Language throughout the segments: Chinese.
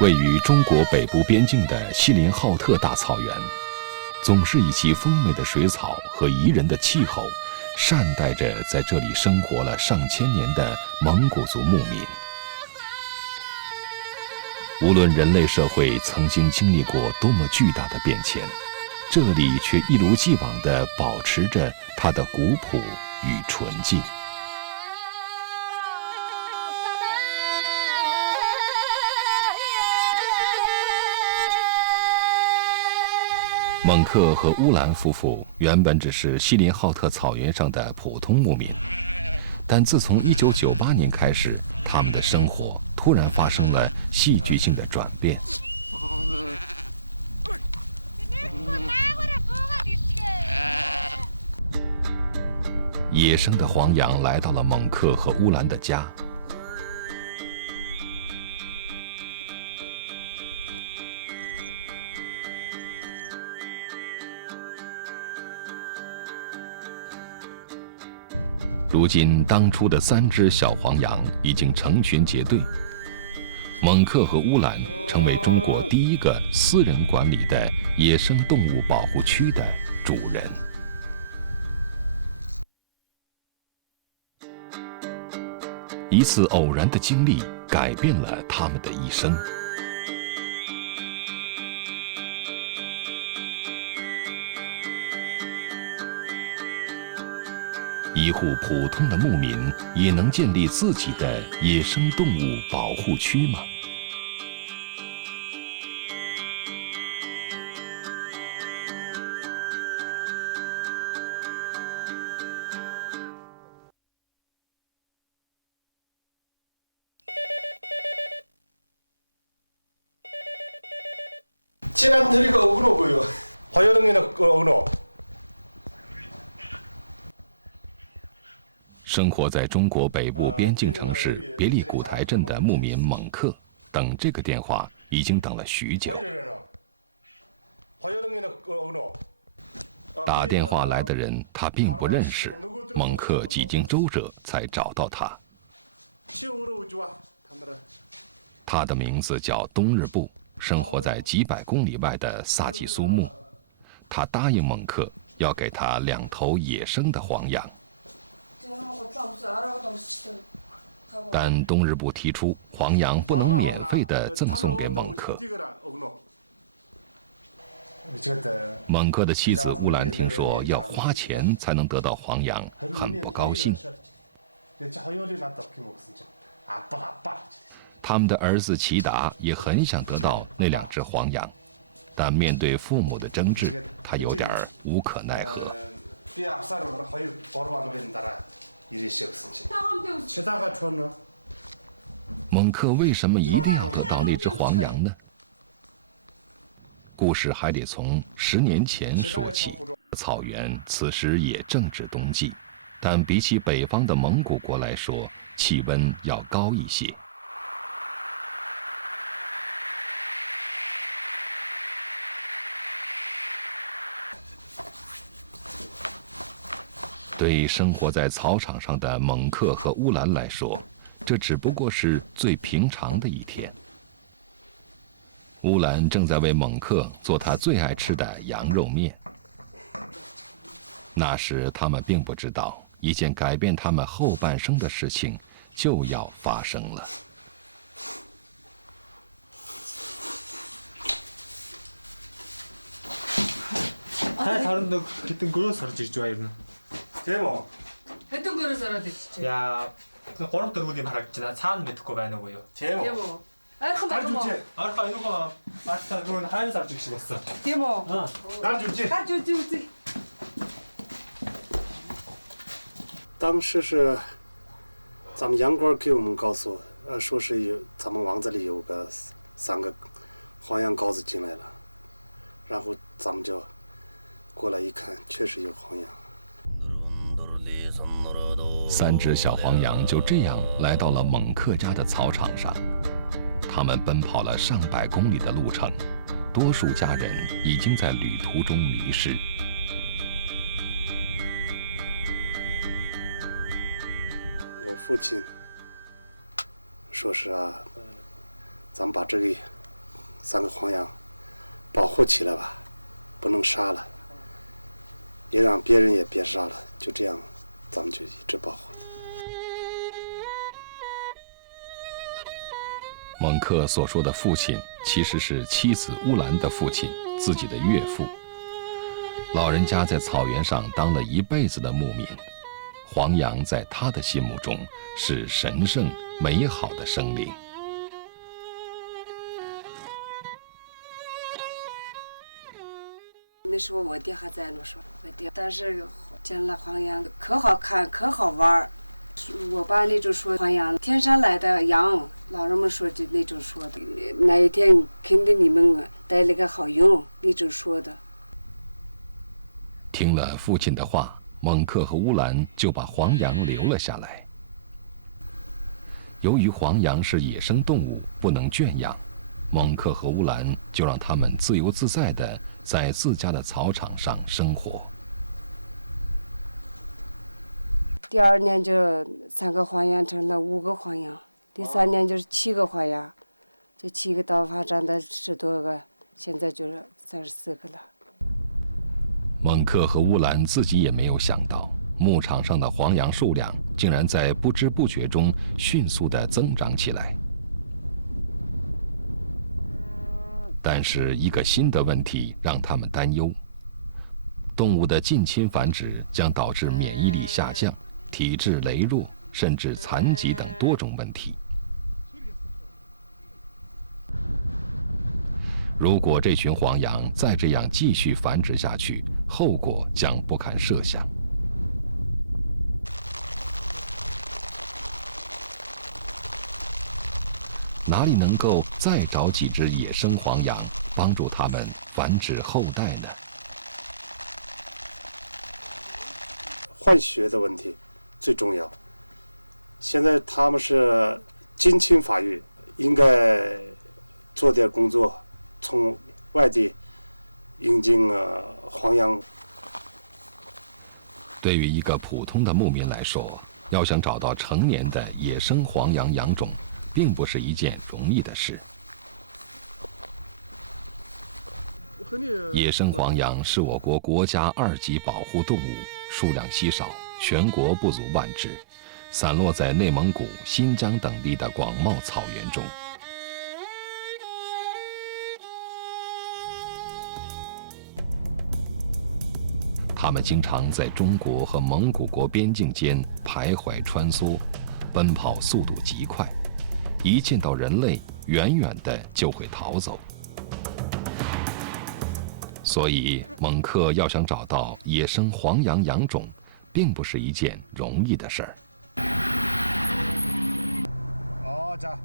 位于中国北部边境的锡林浩特大草原，总是以其丰美的水草和宜人的气候，善待着在这里生活了上千年的蒙古族牧民。无论人类社会曾经经历过多么巨大的变迁，这里却一如既往地保持着它的古朴与纯净。蒙克和乌兰夫妇原本只是锡林浩特草原上的普通牧民，但自从1998年开始，他们的生活突然发生了戏剧性的转变。野生的黄羊来到了蒙克和乌兰的家。如今，当初的3只小黄羊已经成群结队。蒙克和乌兰成为中国第一个私人管理的野生动物保护区的主人。一次偶然的经历改变了他们的一生。一户普通的牧民也能建立自己的野生动物保护区吗？生活在中国北部边境城市别利古台镇的牧民蒙克，等这个电话已经等了许久。打电话来的人他并不认识，蒙克几经周折才找到他。他的名字叫东日部，生活在几百公里外的萨季苏木。他答应蒙克要给他2头野生的黄羊。但东日部提出，黄羊不能免费地赠送给蒙克。蒙克的妻子乌兰听说要花钱才能得到黄羊，很不高兴。他们的儿子齐达也很想得到那2只黄羊，但面对父母的争执，他有点无可奈何。蒙克为什么一定要得到那只黄羊呢？故事还得从10年前说起。草原此时也正值冬季，但比起北方的蒙古国来说，气温要高一些。对生活在草场上的蒙克和乌兰来说，这只不过是最平常的一天。乌兰正在为蒙克做他最爱吃的羊肉面。那时他们并不知道，一件改变他们后半生的事情就要发生了。3只小黄羊就这样来到了蒙克家的草场上，他们奔跑了上百公里的路程，多数家人已经在旅途中迷失。蒙克所说的父亲，其实是妻子乌兰的父亲，自己的岳父。老人家在草原上当了一辈子的牧民，黄羊在他的心目中是神圣美好的生灵。听了父亲的话，蒙克和乌兰就把黄羊留了下来。由于黄羊是野生动物，不能圈养，蒙克和乌兰就让他们自由自在地在自家的草场上生活。蒙克和乌兰自己也没有想到，牧场上的黄羊数量竟然在不知不觉中迅速地增长起来。但是一个新的问题让他们担忧：动物的近亲繁殖将导致免疫力下降、体质羸弱，甚至残疾等多种问题。如果这群黄羊再这样继续繁殖下去，后果将不堪设想。哪里能够再找几只野生黄羊，帮助他们繁殖后代呢？对于一个普通的牧民来说，要想找到成年的野生黄羊羊种，并不是一件容易的事。野生黄羊是我国国家2级保护动物，数量稀少，全国不足万只，散落在内蒙古、新疆等地的广袤草原中。它们经常在中国和蒙古国边境间徘徊穿梭，奔跑速度极快，一见到人类，远远的就会逃走。所以，蒙克要想找到野生黄羊羊种，并不是一件容易的事儿。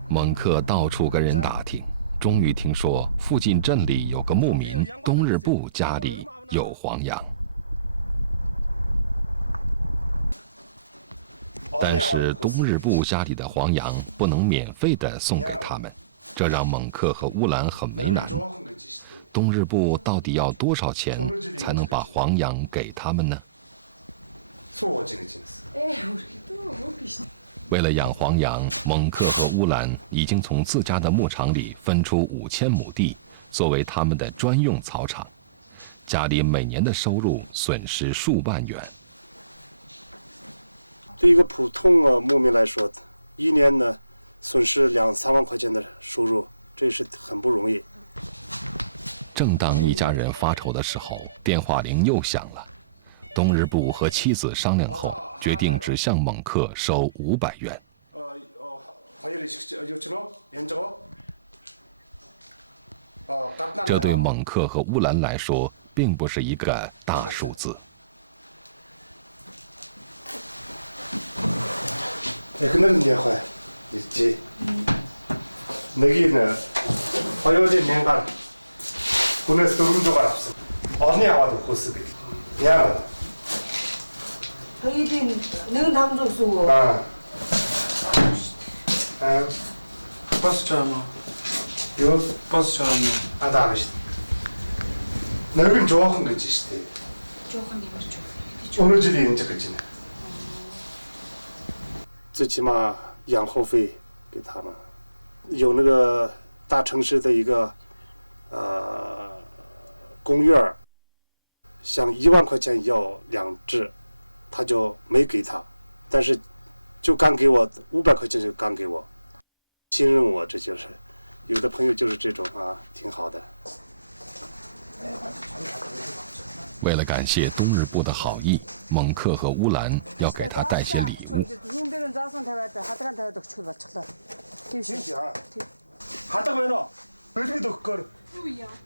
蒙克到处跟人打听，终于听说附近镇里有个牧民东日部家里有黄羊。但是东日部家里的黄羊不能免费地送给他们，这让蒙克和乌兰很为难。东日部到底要多少钱才能把黄羊给他们呢？为了养黄羊，蒙克和乌兰已经从自家的牧场里分出5000亩地，作为他们的专用草场，家里每年的收入损失数万元。正当一家人发愁的时候，电话铃又响了。东日部和妻子商量后，决定只向蒙克收500元。这对蒙克和乌兰来说，并不是一个大数字。为了感谢东日部的好意，蒙克和乌兰要给他带些礼物。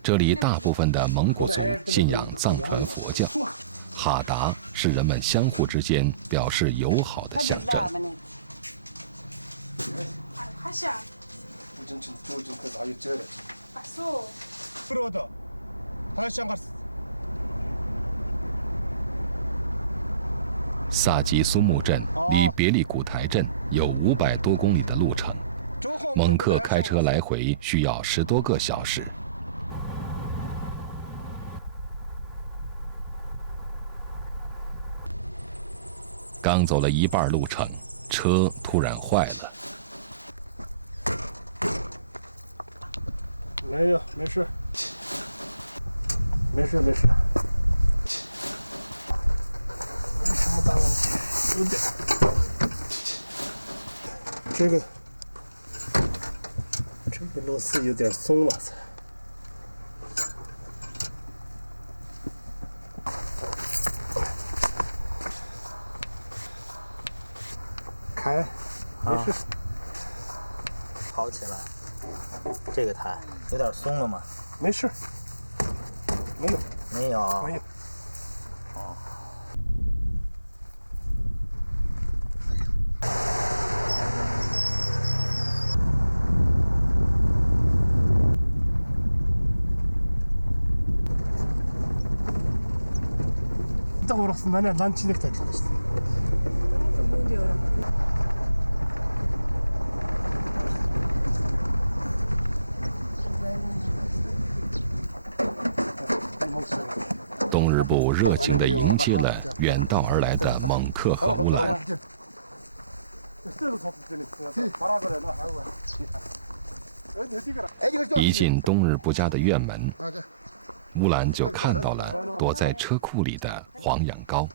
这里大部分的蒙古族信仰藏传佛教，哈达是人们相互之间表示友好的象征。萨吉苏木镇离别利古台镇有500多公里的路程，蒙克开车来回需要10多个小时。刚走了一半路程，车突然坏了。东日部热情地迎接了远道而来的蒙克和乌兰。一进东日部家的院门，乌兰就看到了躲在车库里的黄羊羔。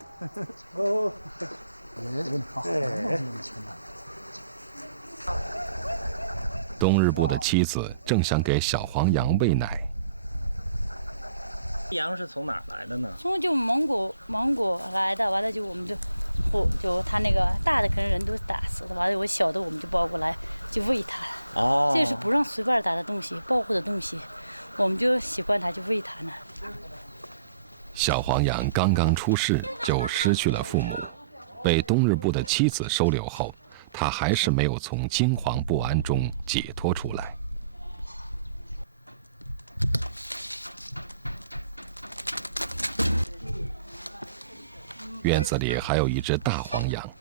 东日部的妻子正想给小黄羊喂奶。小黄羊刚刚出世就失去了父母，被东日部的妻子收留后，他还是没有从惊惶不安中解脱出来。院子里还有一只大黄羊，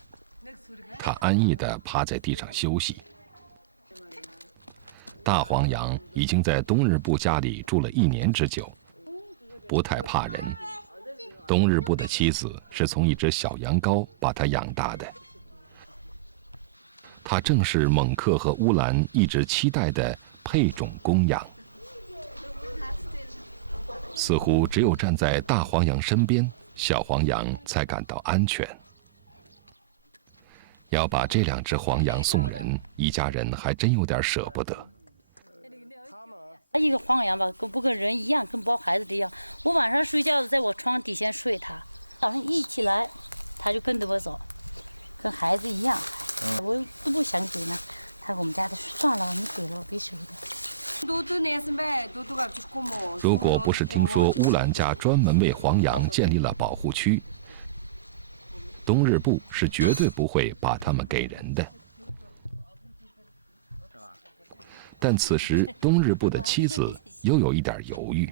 它安逸地趴在地上休息。大黄羊已经在东日部家里住了1年之久，不太怕人。东日部的妻子是从一只小羊羔把它养大的，它正是蒙克和乌兰一直期待的配种公羊。似乎只有站在大黄羊身边，小黄羊才感到安全。要把这2只黄羊送人，一家人还真有点舍不得。如果不是听说乌兰家专门为黄羊建立了保护区，东日部是绝对不会把它们给人的。但此时东日部的妻子又有一点犹豫。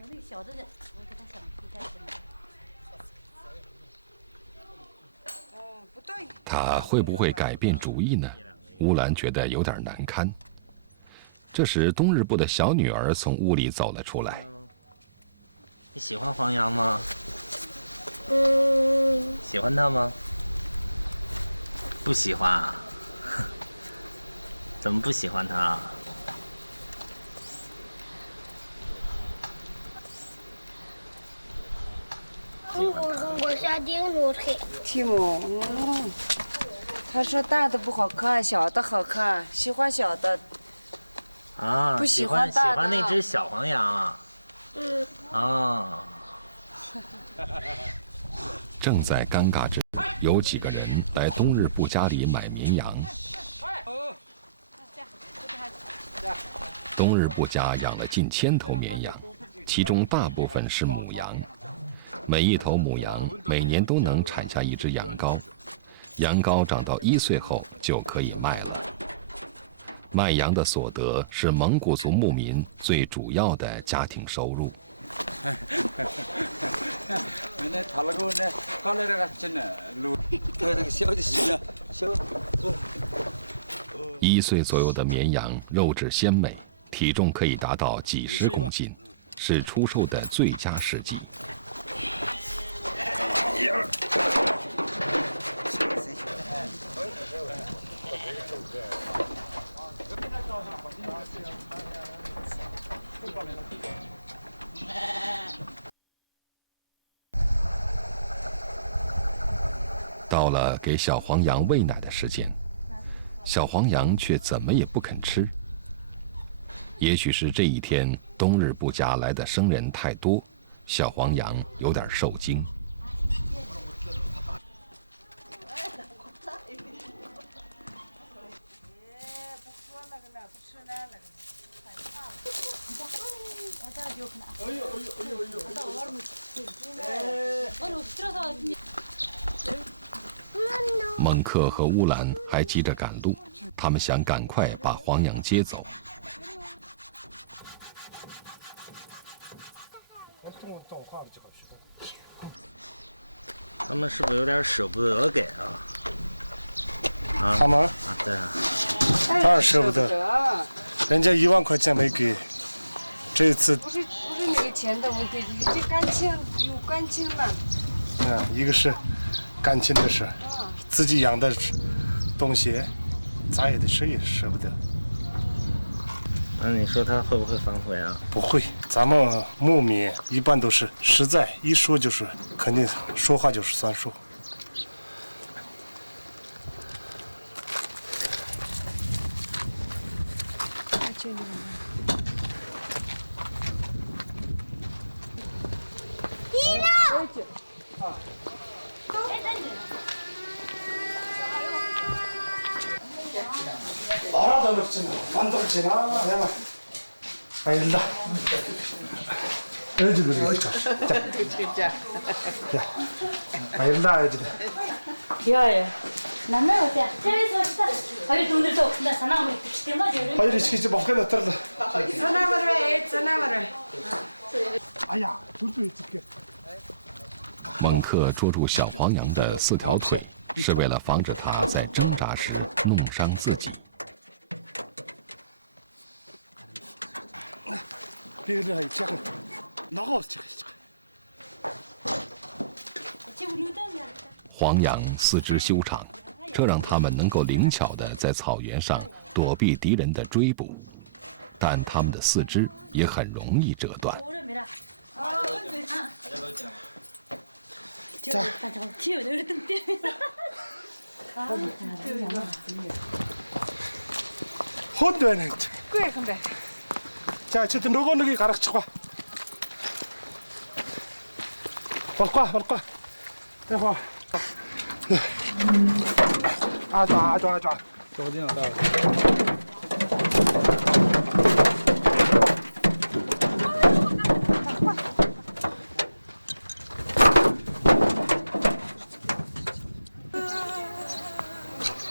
他会不会改变主意呢？乌兰觉得有点难堪。这时东日部的小女儿从屋里走了出来。正在尴尬之时，有几个人来东日部家里买绵羊。东日部家养了近1000头绵羊，其中大部分是母羊。每一头母羊每年都能产下一只羊羔，羊羔长到1岁后就可以卖了。卖羊的所得是蒙古族牧民最主要的家庭收入。1岁左右的绵羊肉质鲜美，体重可以达到几十公斤，是出售的最佳时机。到了给小黄羊喂奶的时间，小黄羊却怎么也不肯吃。也许是这一天东日部家来的生人太多，小黄羊有点受惊。蒙克和乌兰还急着赶路，他们想赶快把黄羊接走。蒙克捉住小黄羊的4条腿，是为了防止它在挣扎时弄伤自己。黄羊4肢修长，这让它们能够灵巧地在草原上躲避敌人的追捕，但它们的4肢也很容易折断。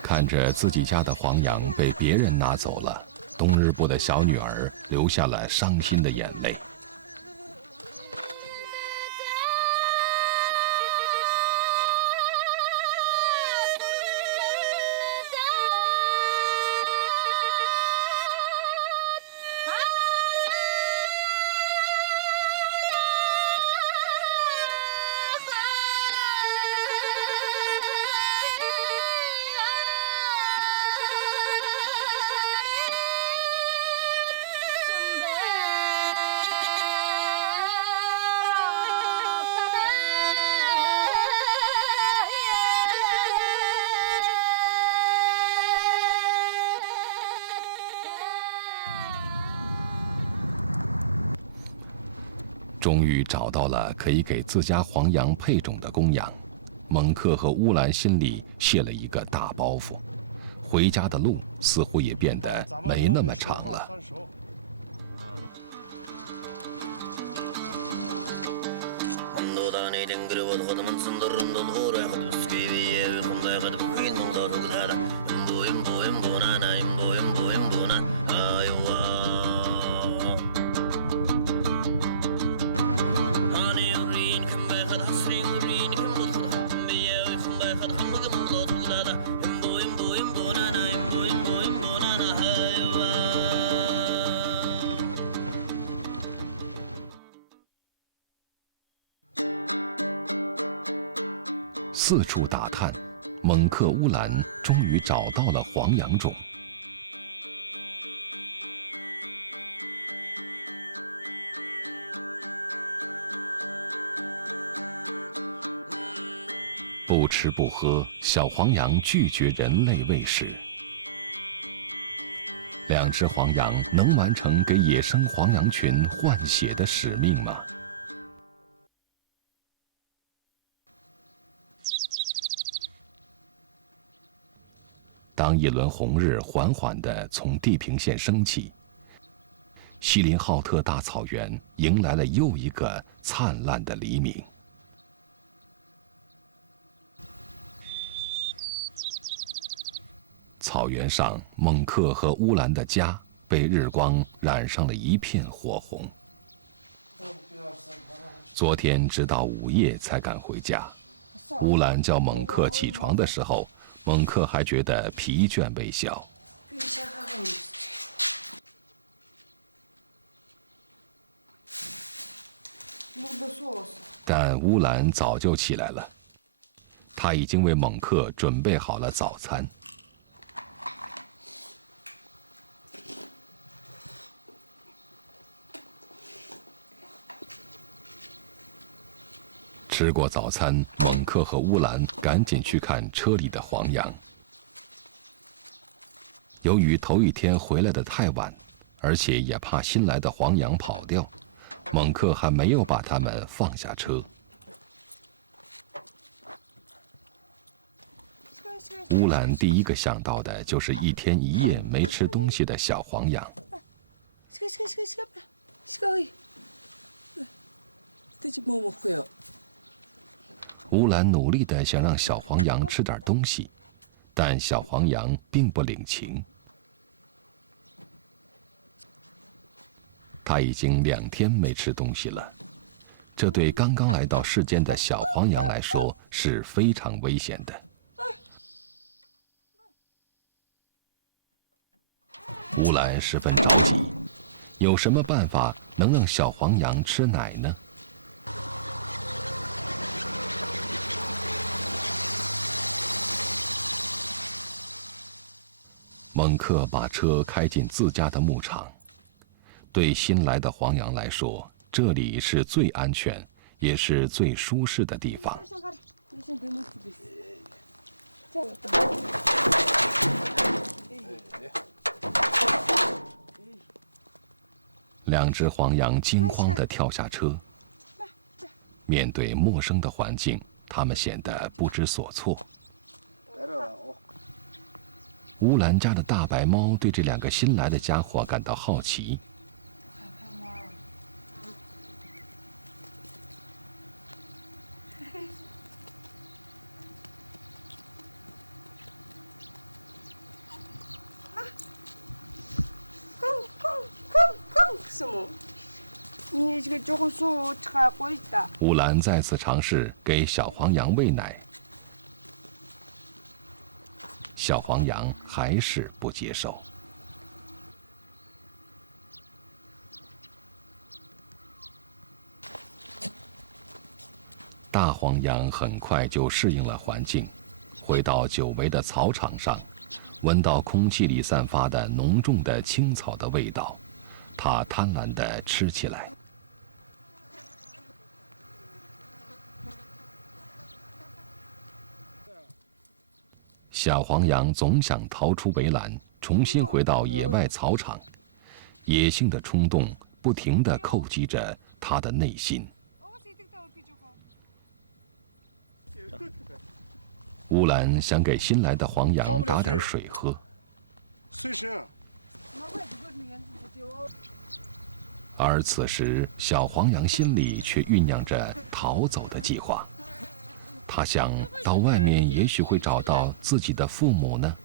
看着自己家的黄羊被别人拿走了，东日部的小女儿流下了伤心的眼泪。终于找到了可以给自家黄羊配种的公羊，蒙克和乌兰心里卸了一个大包袱，回家的路似乎也变得没那么长了。四处打探，蒙克乌兰终于找到了黄杨种。不吃不喝，小黄羊拒绝人类喂食。两只黄羊能完成给野生黄羊群换血的使命吗？当一轮红日缓缓地从地平线升起，锡林浩特大草原迎来了又一个灿烂的黎明。草原上，蒙克和乌兰的家被日光染上了一片火红。昨天直到午夜才赶回家。乌兰叫蒙克起床的时候，蒙克还觉得疲倦未消。但乌兰早就起来了，他已经为蒙克准备好了早餐。吃过早餐，蒙克和乌兰赶紧去看车里的黄羊。由于头一天回来的太晚，而且也怕新来的黄羊跑掉，蒙克还没有把它们放下车。乌兰第一个想到的就是一天一夜没吃东西的小黄羊。乌兰努力地想让小黄羊吃点东西，但小黄羊并不领情。它已经2天没吃东西了，这对刚刚来到世间的小黄羊来说是非常危险的。乌兰十分着急，有什么办法能让小黄羊吃奶呢？蒙克把车开进自家的牧场。对新来的黄羊来说，这里是最安全，也是最舒适的地方。两只黄羊惊慌地跳下车。面对陌生的环境，它们显得不知所措。乌兰家的大白猫对这2个新来的家伙感到好奇。乌兰再次尝试给小黄羊喂奶，小黄羊还是不接受。大黄羊很快就适应了环境，回到久违的草场上，闻到空气里散发的浓重的青草的味道，它贪婪地吃起来。小黄羊总想逃出围栏，重新回到野外草场，野性的冲动不停地叩击着它的内心。乌兰想给新来的黄羊打点水喝，而此时小黄羊心里却酝酿着逃走的计划。他想到外面也许会找到自己的父母呢。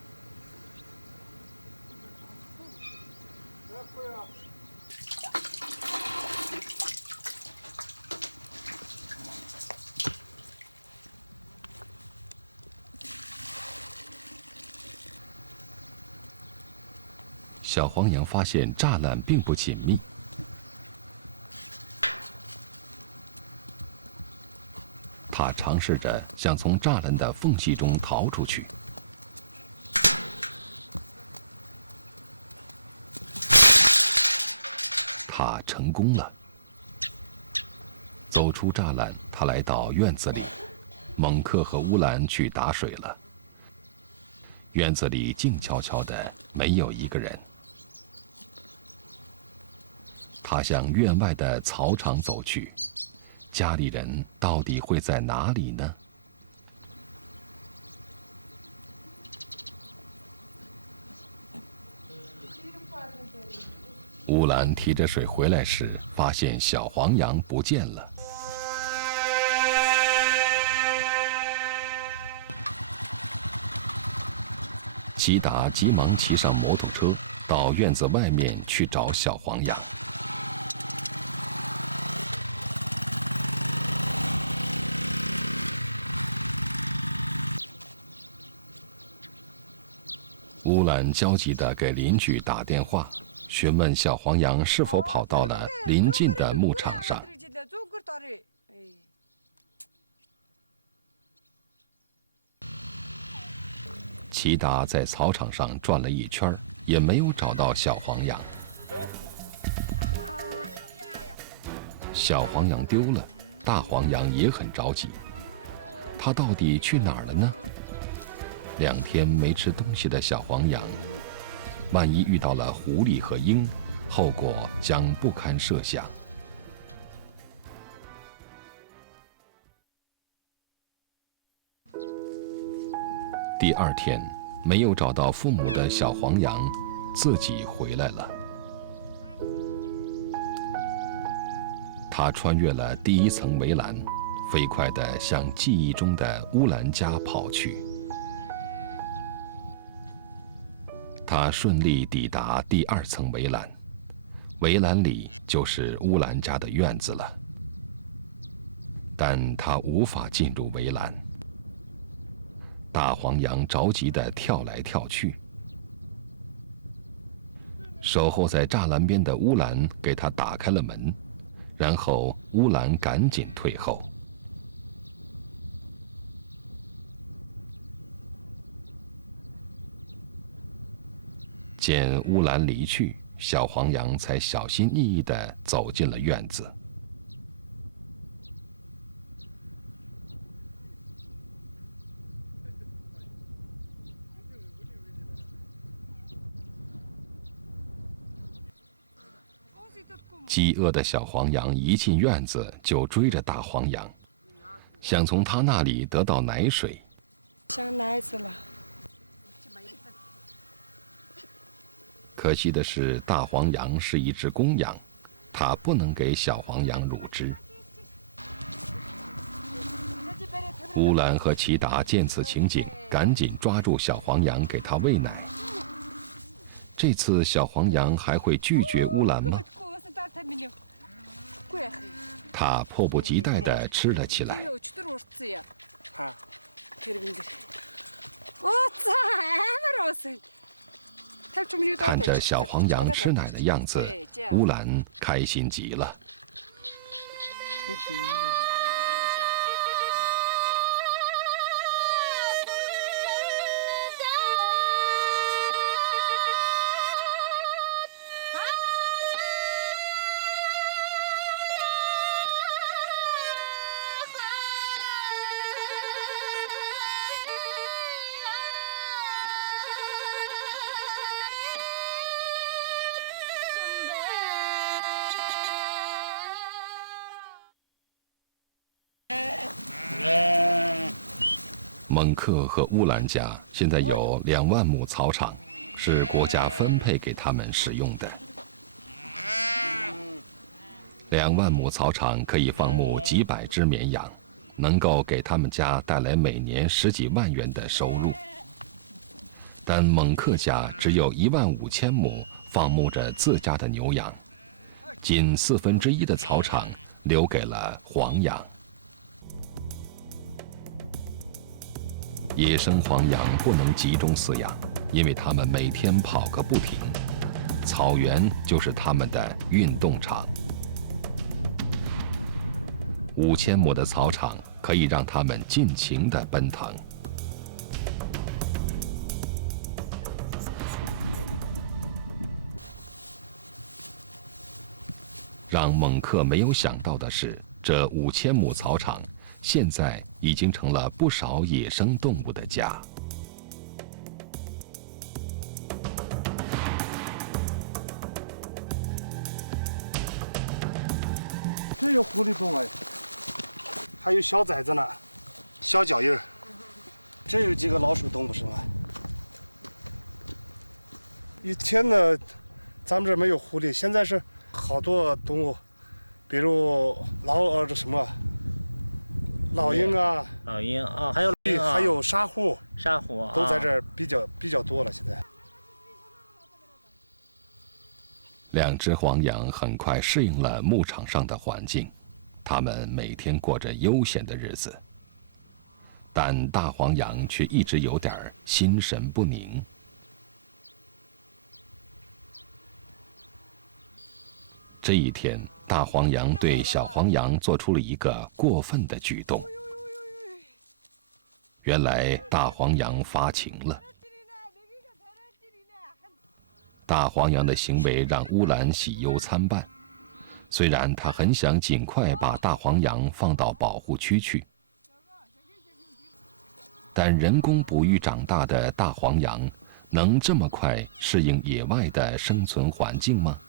小黄羊发现栅栏并不紧密，他尝试着想从栅栏的缝隙中逃出去。他成功了。走出栅栏，他来到院子里，蒙克和乌兰去打水了。院子里静悄悄的，没有一个人。他向院外的草场走去，家里人到底会在哪里呢？乌兰提着水回来时，发现小黄羊不见了。齐达急忙骑上摩托车，到院子外面去找小黄羊。乌兰焦急地给邻居打电话，询问小黄羊是否跑到了邻近的牧场上。齐达在草场上转了一圈，也没有找到小黄羊。小黄羊丢了，大黄羊也很着急。它到底去哪儿了呢？2天没吃东西的小黄羊，万一遇到了狐狸和鹰，后果将不堪设想。第2天，没有找到父母的小黄羊自己回来了。他穿越了第1层围栏，飞快地向记忆中的乌兰家跑去。他顺利抵达第2层围栏，围栏里就是乌兰家的院子了。但他无法进入围栏。大黄羊着急地跳来跳去。守候在栅栏边的乌兰给他打开了门，然后乌兰赶紧退后。见乌兰离去，小黄羊才小心翼翼地走进了院子。饥饿的小黄羊一进院子就追着大黄羊，想从它那里得到奶水。可惜的是，大黄羊是一只公羊，它不能给小黄羊乳汁。乌兰和齐达见此情景，赶紧抓住小黄羊给它喂奶。这次小黄羊还会拒绝乌兰吗？它迫不及待地吃了起来。看着小黄羊吃奶的样子，乌兰开心极了。蒙克和乌兰家现在有2万亩草场，是国家分配给他们使用的。2万亩草场可以放牧几百只绵羊，能够给他们家带来每年10几万元的收入。但蒙克家只有15000亩放牧着自家的牛羊，仅1/4的草场留给了黄羊。野生黄羊不能集中饲养，因为它们每天跑个不停，草原就是它们的运动场。5000亩的草场可以让它们尽情地奔腾。让蒙克没有想到的是，这5000亩草场现在已经成了不少野生动物的家。2只黄羊很快适应了牧场上的环境，它们每天过着悠闲的日子。但大黄羊却一直有点心神不宁。这一天，大黄羊对小黄羊做出了一个过分的举动。原来大黄羊发情了。大黄羊的行为让乌兰喜忧参半，虽然他很想尽快把大黄羊放到保护区去，但人工哺育长大的大黄羊能这么快适应野外的生存环境吗？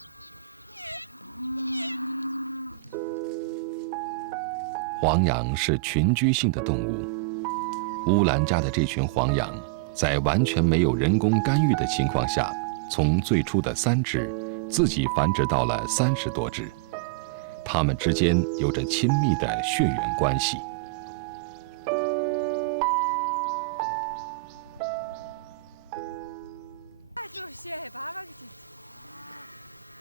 黄羊是群居性的动物，乌兰家的这群黄羊在完全没有人工干预的情况下，从最初的3只自己繁殖到了30多只，它们之间有着亲密的血缘关系。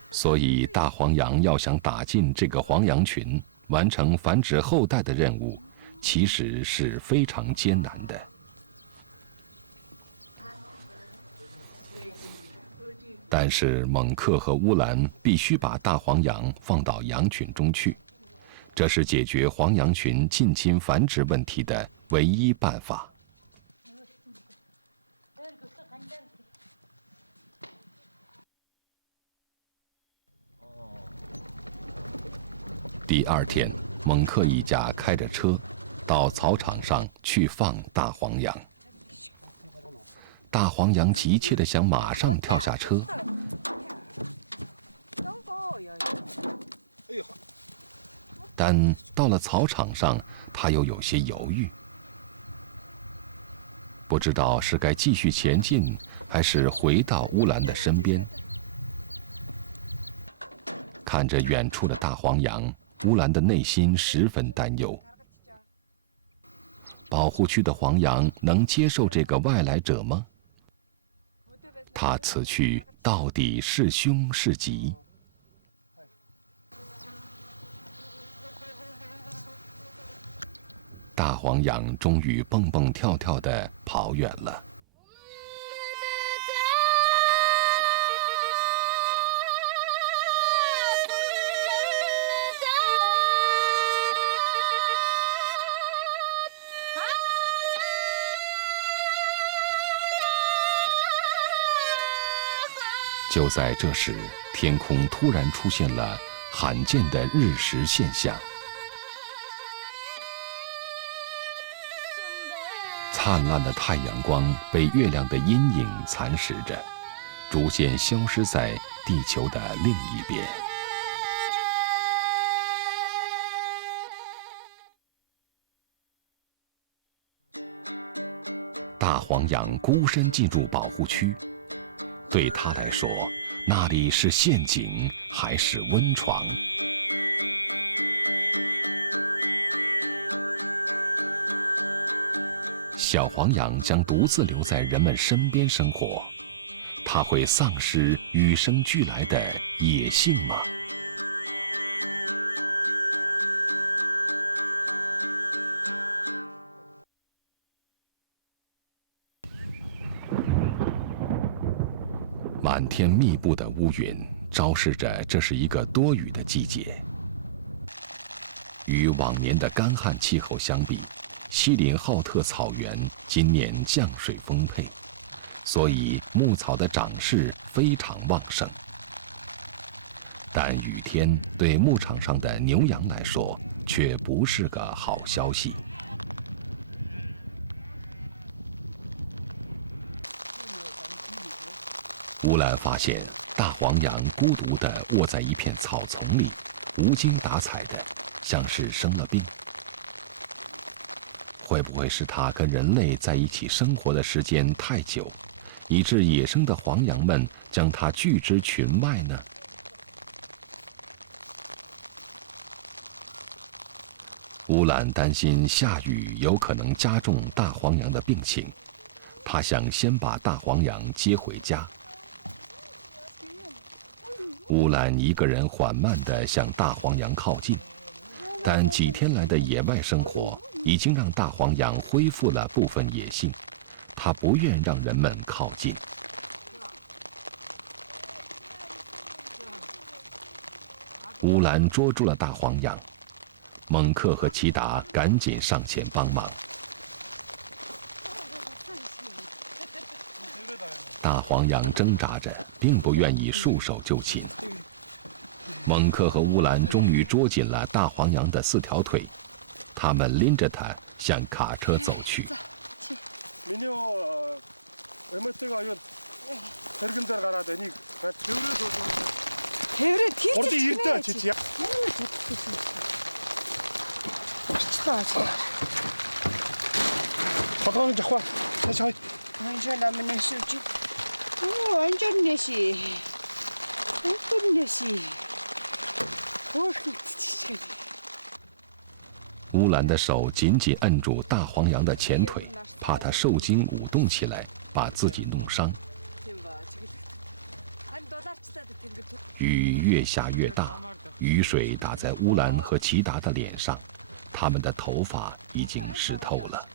所以大黄羊要想打进这个黄羊群，完成繁殖后代的任务，其实是非常艰难的。但是蒙克和乌兰必须把大黄羊放到羊群中去，这是解决黄羊群近亲繁殖问题的唯一办法。第2天，蒙克一家开着车到草场上去放大黄羊。大黄羊急切地想马上跳下车，但到了草场上，他又有些犹豫，不知道是该继续前进，还是回到乌兰的身边。看着远处的大黄羊，乌兰的内心十分担忧。保护区的黄羊能接受这个外来者吗？他此去到底是凶是吉？大黄羊终于蹦蹦跳跳地跑远了。就在这时，天空突然出现了罕见的日食现象。灿烂的太阳光被月亮的阴影蚕食着，逐渐消失在地球的另一边。大黄羊孤身进入保护区，对他来说，那里是陷阱还是温床？小黄羊将独自留在人们身边生活，它会丧失与生俱来的野性吗？满天密布的乌云昭示着这是一个多雨的季节。与往年的干旱气候相比，锡林浩特草原今年降水丰沛，所以牧草的长势非常旺盛。但雨天对牧场上的牛羊来说却不是个好消息。乌兰发现大黄羊孤独地卧在一片草丛里，无精打采的，像是生了病。会不会是它跟人类在一起生活的时间太久，以致野生的黄羊们将它拒之群外呢？乌兰担心下雨有可能加重大黄羊的病情，他想先把大黄羊接回家。乌兰一个人缓慢地向大黄羊靠近，但几天来的野外生活已经让大黄羊恢复了部分野性，他不愿让人们靠近。乌兰捉住了大黄羊，蒙克和齐达赶紧上前帮忙。大黄羊挣扎着，并不愿意束手就擒。蒙克和乌兰终于捉紧了大黄羊的4条腿，他们拎着它向卡车走去。乌兰的手紧紧摁住大黄羊的前腿，怕它受惊舞动起来，把自己弄伤。雨越下越大，雨水打在乌兰和齐达的脸上，他们的头发已经湿透了。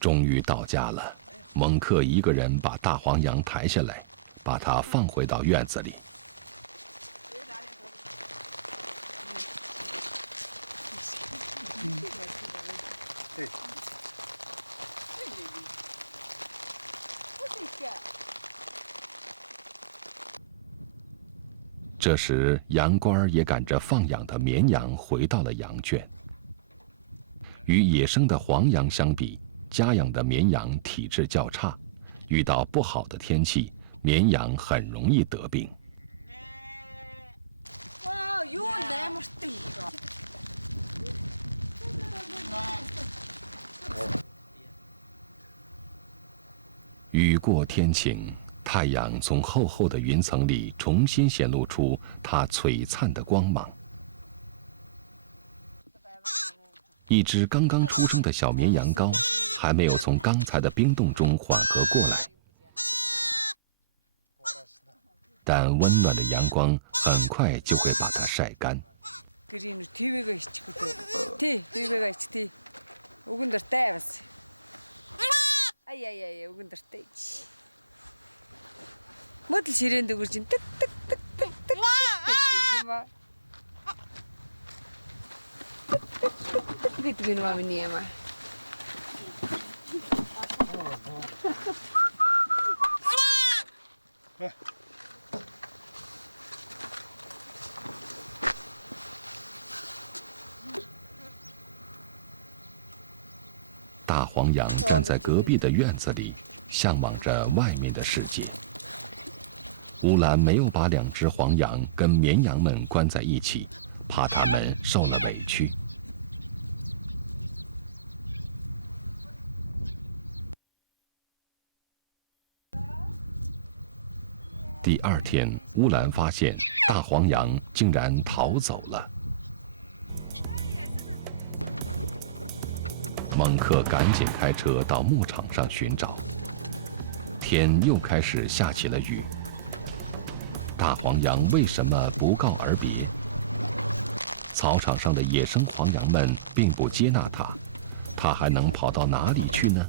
终于到家了，蒙克一个人把大黄羊抬下来，把它放回到院子里。这时，羊倌也赶着放养的绵羊回到了羊圈。与野生的黄羊相比，家养的绵羊体质较差，遇到不好的天气，绵羊很容易得病。雨过天晴，太阳从厚厚的云层里重新显露出它璀璨的光芒。一只刚刚出生的小绵羊羔还没有从刚才的冰冻中缓和过来，但温暖的阳光很快就会把它晒干。大黄羊站在隔壁的院子里，向往着外面的世界。乌兰没有把2只黄羊跟绵羊们关在一起，怕它们受了委屈。第二天，乌兰发现大黄羊竟然逃走了。蒙克赶紧开车到牧场上寻找。天又开始下起了雨。大黄羊为什么不告而别？草场上的野生黄羊们并不接纳它，它还能跑到哪里去呢？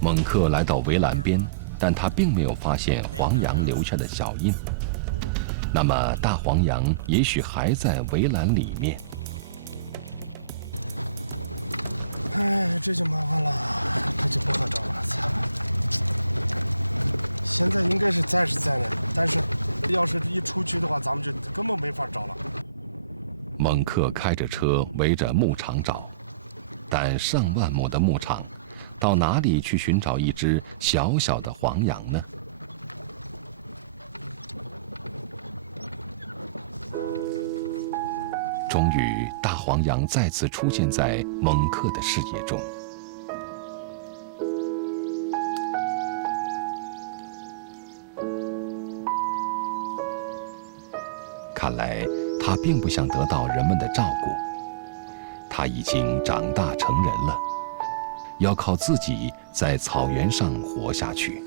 蒙克来到围栏边，但他并没有发现黄羊留下的脚印。那么，大黄羊也许还在围栏里面。蒙克开着车围着牧场找，但上万亩的牧场，到哪里去寻找一只小小的黄羊呢？终于，大黄羊再次出现在蒙克的视野中。看来，他并不想得到人们的照顾。他已经长大成人了，要靠自己在草原上活下去。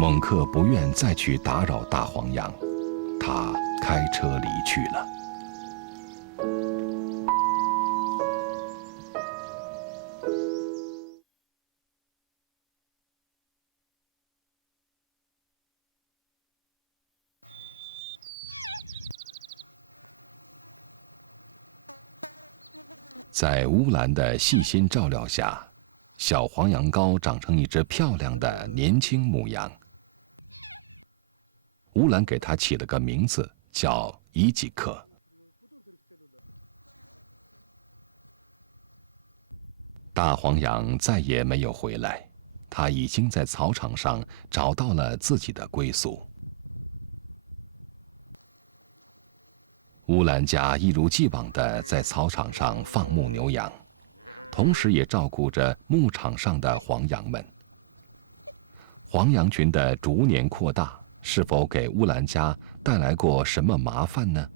蒙克不愿再去打扰大黄羊，他开车离去了。在乌兰的细心照料下，小黄羊羔长成一只漂亮的年轻母羊。乌兰给它起了个名字，叫伊吉克。大黄羊再也没有回来，它已经在草场上找到了自己的归宿。乌兰家一如既往地在草场上放牧牛羊，同时也照顾着牧场上的黄羊们。黄羊群的逐年扩大，是否给乌兰家带来过什么麻烦呢？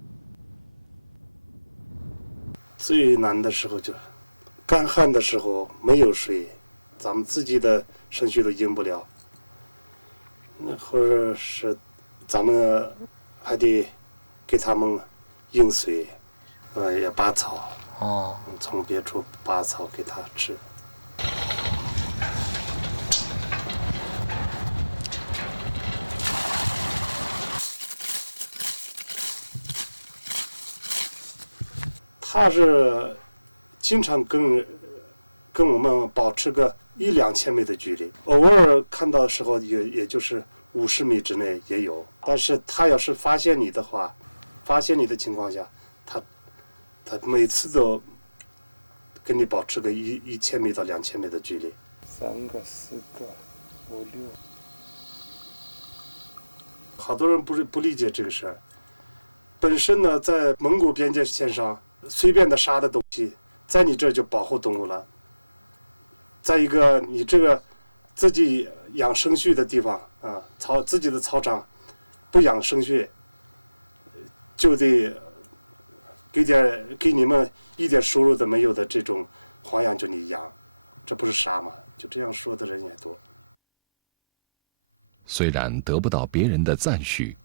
虽然得不到别人的赞许，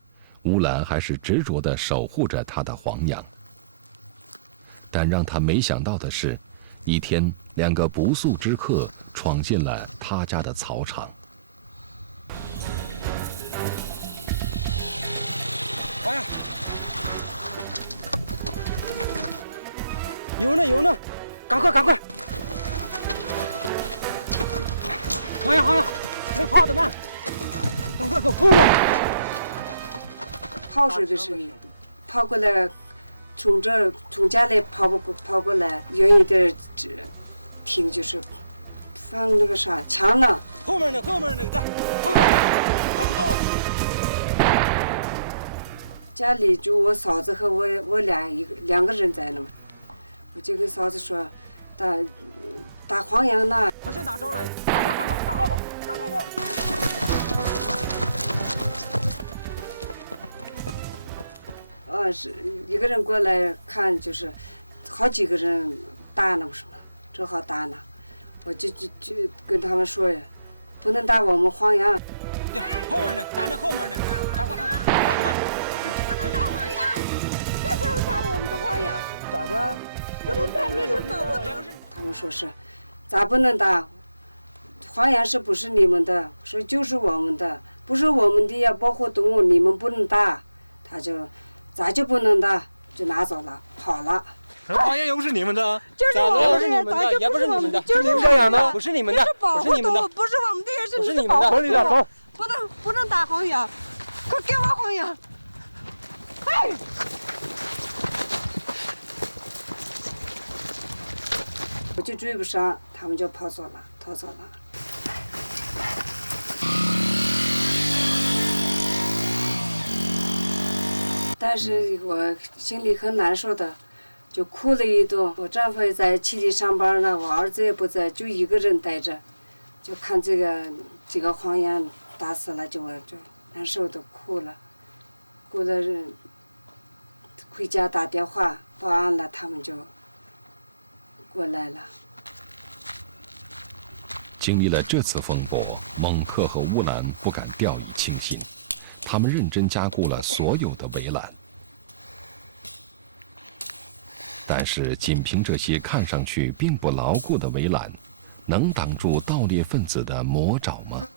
乌兰还是执着地守护着他的黄羊。但让他没想到的是，一天，两个不速之客闯进了他家的草场。经历了这次风波，蒙克和乌兰不敢掉以轻心，他们认真加固了所有的围栏。但是，仅凭这些看上去并不牢固的围栏，能挡住盗猎分子的魔爪吗？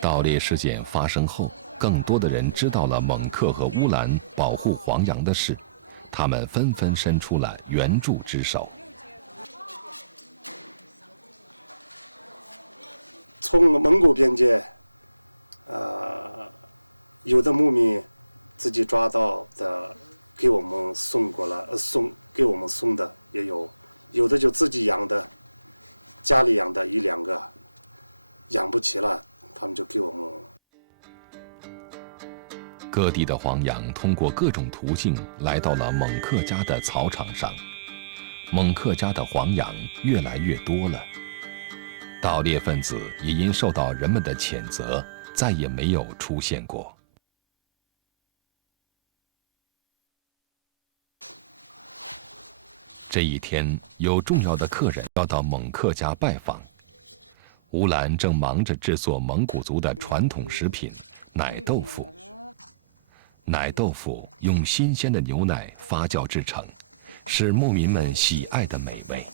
盗猎事件发生后，更多的人知道了蒙克和乌兰保护黄羊的事，他们纷纷伸出了援助之手。各地的黄羊通过各种途径来到了蒙克家的草场上，蒙克家的黄羊越来越多了。盗猎分子也因受到人们的谴责，再也没有出现过。这一天，有重要的客人要到蒙克家拜访。乌兰正忙着制作蒙古族的传统食品奶豆腐。奶豆腐用新鲜的牛奶发酵制成，是牧民们喜爱的美味。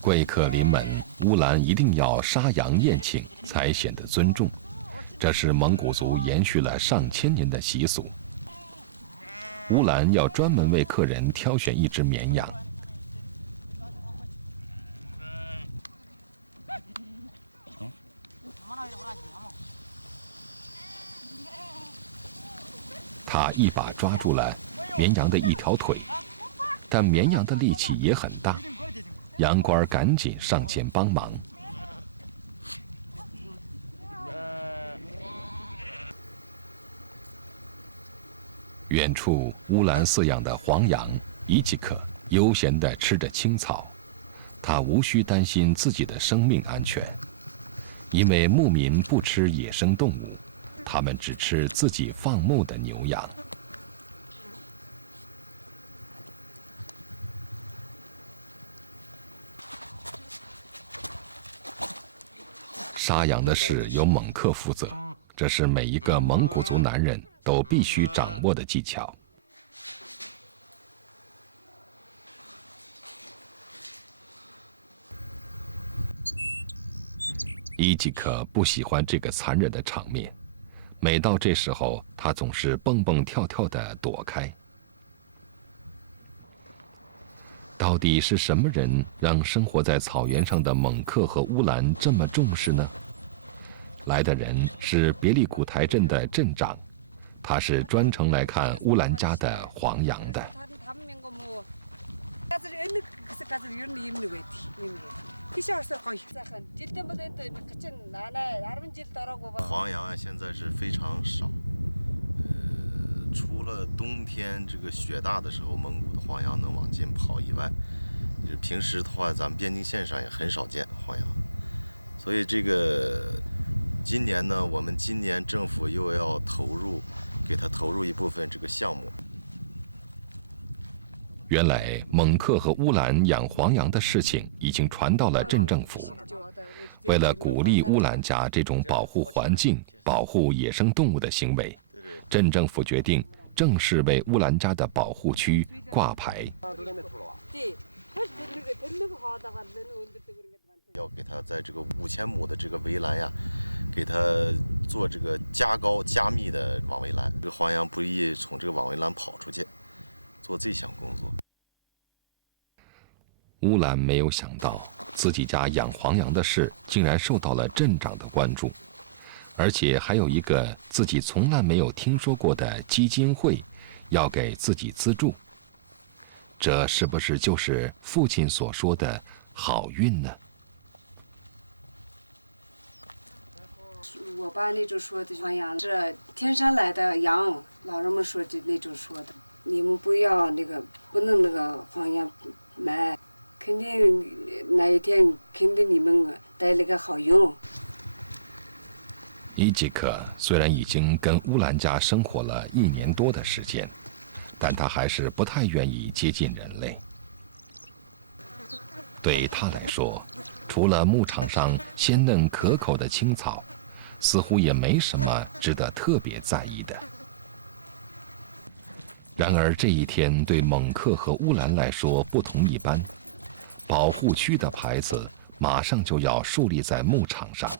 贵客临门，乌兰一定要杀羊宴请，才显得尊重。这是蒙古族延续了上千年的习俗。乌兰要专门为客人挑选一只绵羊。他一把抓住了绵羊的一条腿，但绵羊的力气也很大，羊倌赶紧上前帮忙。远处，乌兰饲养的黄羊伊吉克悠闲地吃着青草，他无需担心自己的生命安全，因为牧民不吃野生动物，他们只吃自己放牧的牛羊。杀羊的事由蒙克负责，这是每一个蒙古族男人都必须掌握的技巧。伊吉克不喜欢这个残忍的场面，每到这时候，他总是蹦蹦跳跳地躲开。到底是什么人让生活在草原上的蒙克和乌兰这么重视呢？来的人是别利古台镇的镇长，他是专程来看乌兰家的黄羊的。原来蒙克和乌兰养黄羊的事情已经传到了镇政府。为了鼓励乌兰家这种保护环境、保护野生动物的行为，镇政府决定正式为乌兰家的保护区挂牌。乌兰没有想到，自己家养黄羊的事竟然受到了镇长的关注，而且还有一个自己从来没有听说过的基金会要给自己资助。这是不是就是父亲所说的好运呢？伊吉克虽然已经跟乌兰家生活了1年多的时间，但他还是不太愿意接近人类。对他来说，除了牧场上鲜嫩可口的青草，似乎也没什么值得特别在意的。然而这一天对蒙克和乌兰来说不同一般，保护区的牌子马上就要树立在牧场上。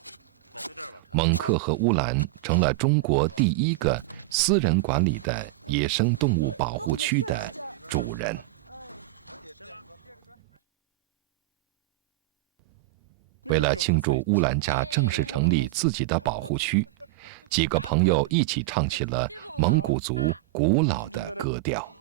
蒙克和乌兰成了中国第一个私人管理的野生动物保护区的主人。为了庆祝乌兰家正式成立自己的保护区，几个朋友一起唱起了蒙古族古老的歌调。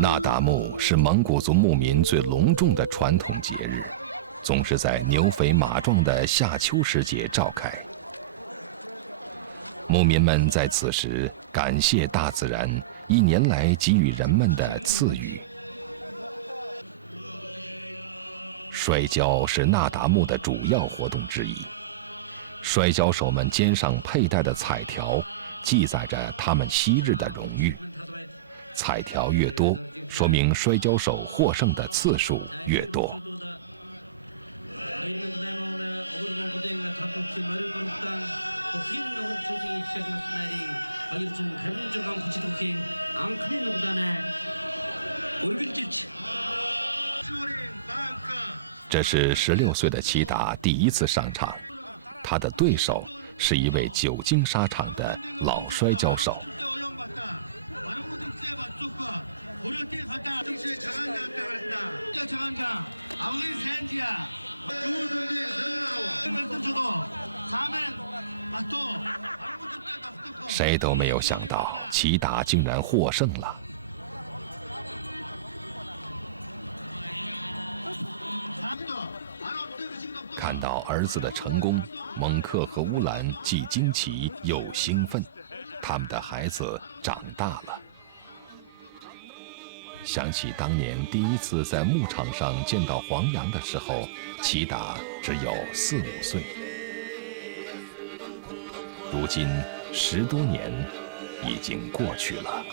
那达慕是蒙古族牧民最隆重的传统节日，总是在牛肥马壮的夏秋时节召开。牧民们在此时感谢大自然1年来给予人们的赐予。摔跤是那达慕的主要活动之一，摔跤手们肩上佩戴的彩条记载着他们昔日的荣誉，彩条越多，说明摔跤手获胜的次数越多。这是16岁的齐达第一次上场，他的对手是一位久经沙场的老摔跤手。谁都没有想到齐达竟然获胜了。看到儿子的成功，蒙克和乌兰既惊奇又兴奋，他们的孩子长大了。想起当年第一次在牧场上见到黄羊的时候，齐达只有4、5岁。如今10多年已经过去了。